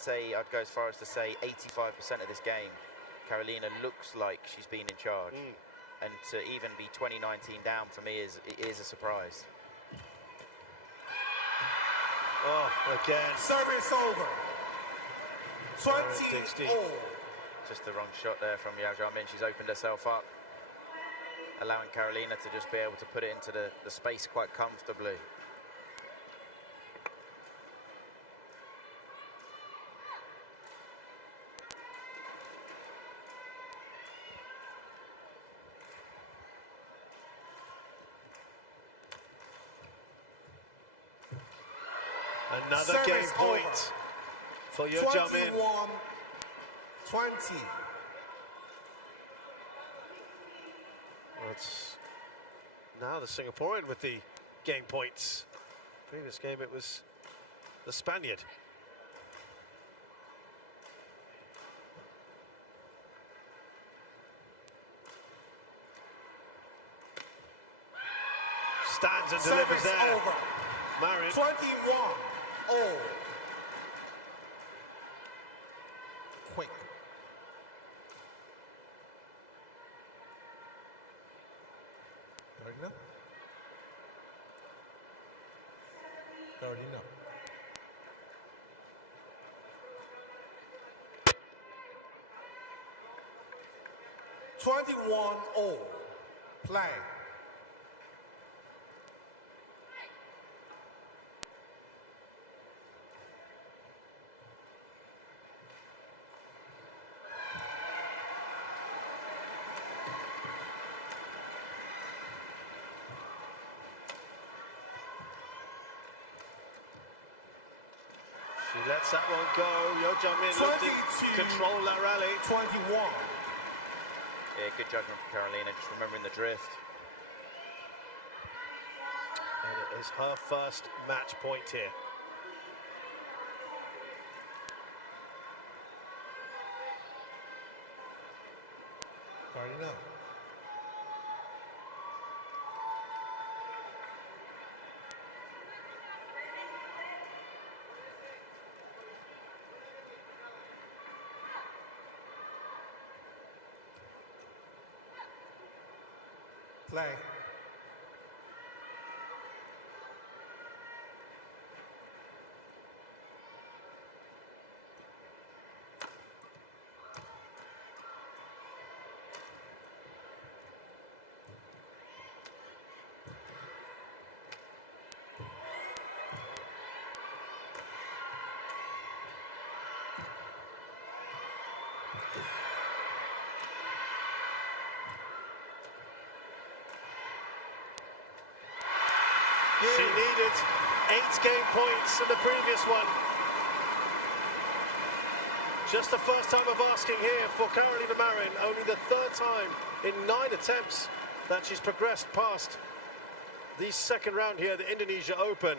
go as far as to say 85% of this game, Carolina looks like she's been in charge, and to even be 20-19 down for me is a surprise. Oh, again. Service over. 20 all. Just the wrong shot there from Yeo Jia Min. She's opened herself up, allowing Carolina to just be able to put it into the space quite comfortably. Another game point for Yeo Jia Min. 21-20. It's now the Singaporean with the game points. Previous game it was the Spaniard. Stands and delivers there. Over. Marin. 21 all. Quick. Carolina. Carolina. all. Play. She lets that one go. Yeo Jia Min looking to control that rally. 21. Yeah, good judgment for Carolina, just remembering the drift. And it is her first match point here. Carolina. Play. She needed 8 game points in the previous one. Just the first time of asking here for Carolina Marin, only the 3rd time in 9 attempts that she's progressed past the second round here, the Indonesia Open.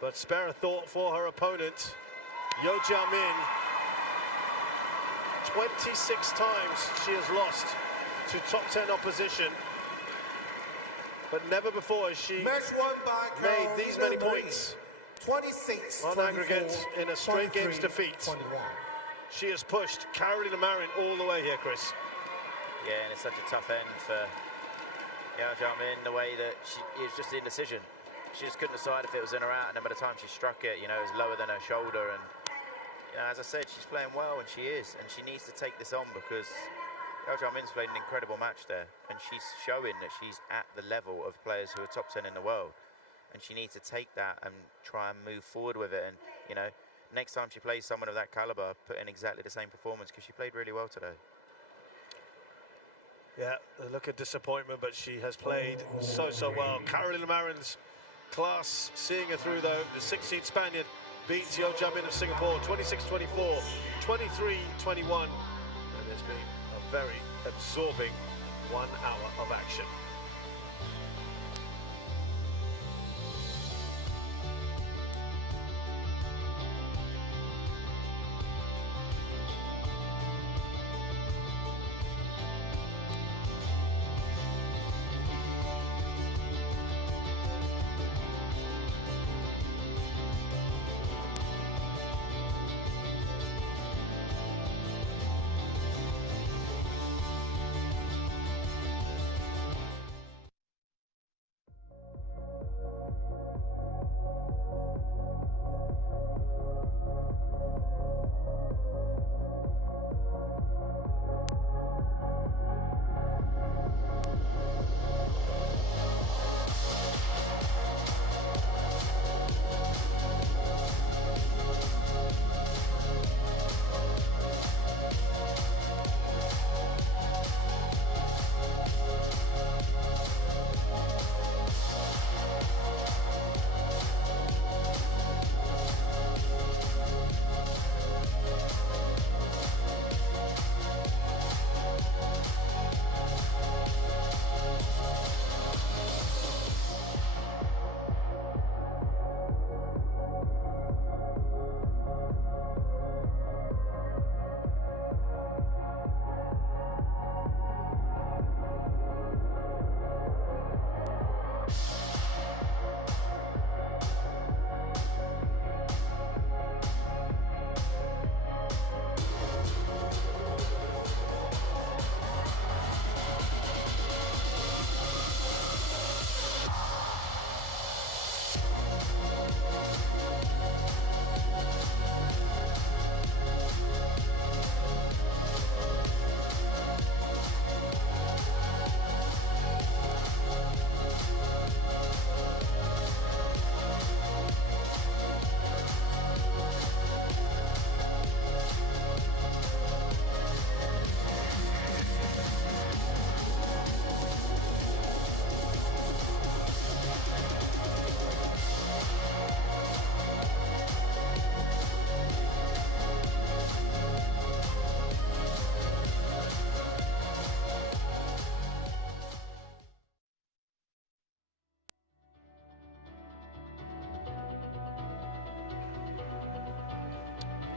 But spare a thought for her opponent, Yeo Jia Min. 26 times she has lost to top 10 opposition. But never before has she Match won by made these many Marin. points 26 on aggregate in a straight games defeat. 21. She has pushed Carolina Marin all the way here, Chris. Yeah, and it's such a tough end for Yeo Jia Min, the way that it was just the indecision. She just couldn't decide if it was in or out, and then by the time she struck it, you know, it was lower than her shoulder. And you know, as I said, she's playing well, and she is, and she needs to take this on because Yeo Jia Min's played an incredible match there, and she's showing that she's at the level of players who are top 10 in the world. And she needs to take that and try and move forward with it. And, you know, next time she plays someone of that caliber, put in exactly the same performance, because she played really well today. Yeah, a look of disappointment, but she has played so well. Carolina Marin's class, seeing her through though. The 6-seed Spaniard beats Yeo Jia Min of Singapore 26-24, 23-21. And there's been a very absorbing 1 hour of action.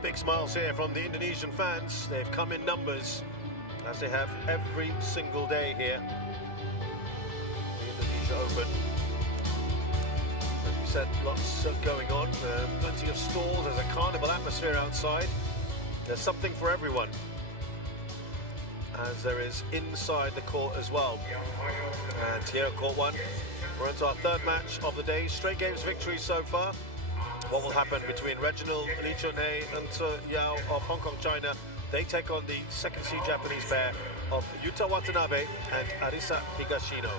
Big smiles here from the Indonesian fans. They've come in numbers, as they have every single day here. The Indonesia Open. As we said, lots going on. Plenty of stalls. There's a carnival atmosphere outside. There's something for everyone. as there is inside the court as well. And here at court 1, we're into our third match of the day. Straight games victory so far. What will happen between Reginald Lee Chun-hei and Yao of Hong Kong, China? They take on the second seed Japanese pair of Yuta Watanabe and Arisa Higashino.